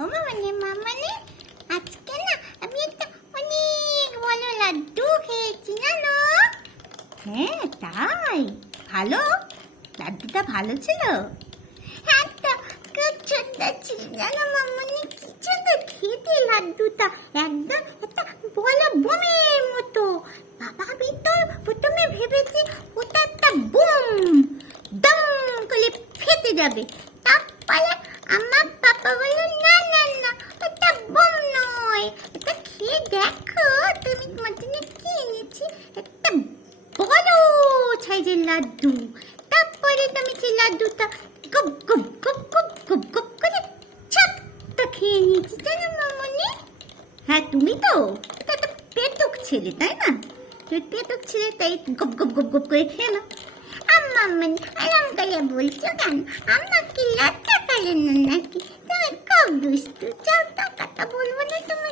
ও মামানে আজকে না আমি একটা অনেক বড় লাড্ডু খেয়েছি জানো। হ্যাঁ তাই? ভালো? লাড্ডুটা ভালো ছিল? হ্যাঁ তো খুব সুন্দর ছিল জানো মামানে, কি সুন্দর খেতে লাড্ডুটা, একদম একটা বড় বোমের মতো। বাবা আমি তো প্রথমে ভেবেছি ওটা একটা বুম দম করে ফেটে যাবে, তারপরে আমার পাপা বলল না না না ওটা বুম নয়, এটা খেয়ে দেখো তুমি। তোমার জন্য কি এনেছি, একটা বড় সাইজের লাড্ডু। তারপরে তুমি সেই লাড্ডুটা গুপ গুপ গুপ গুপ গুপ গুপ করে ছোট্ট খেয়ে নিয়েছি জানো মামনি। হ্যাঁ তুমি তো এটা একটা পেটুক ছেলে তাই না, তুই পেটুক ছেলে তাই গুপ গুপ গুপ গুপ করে খেয়ে না। আম্মাম্মন আরাম করে বলছো কেন, আমাকে লজ্জা করে না নাকি? তুমি খুব দুষ্টু, যাও তো কথা বলবো না তোমার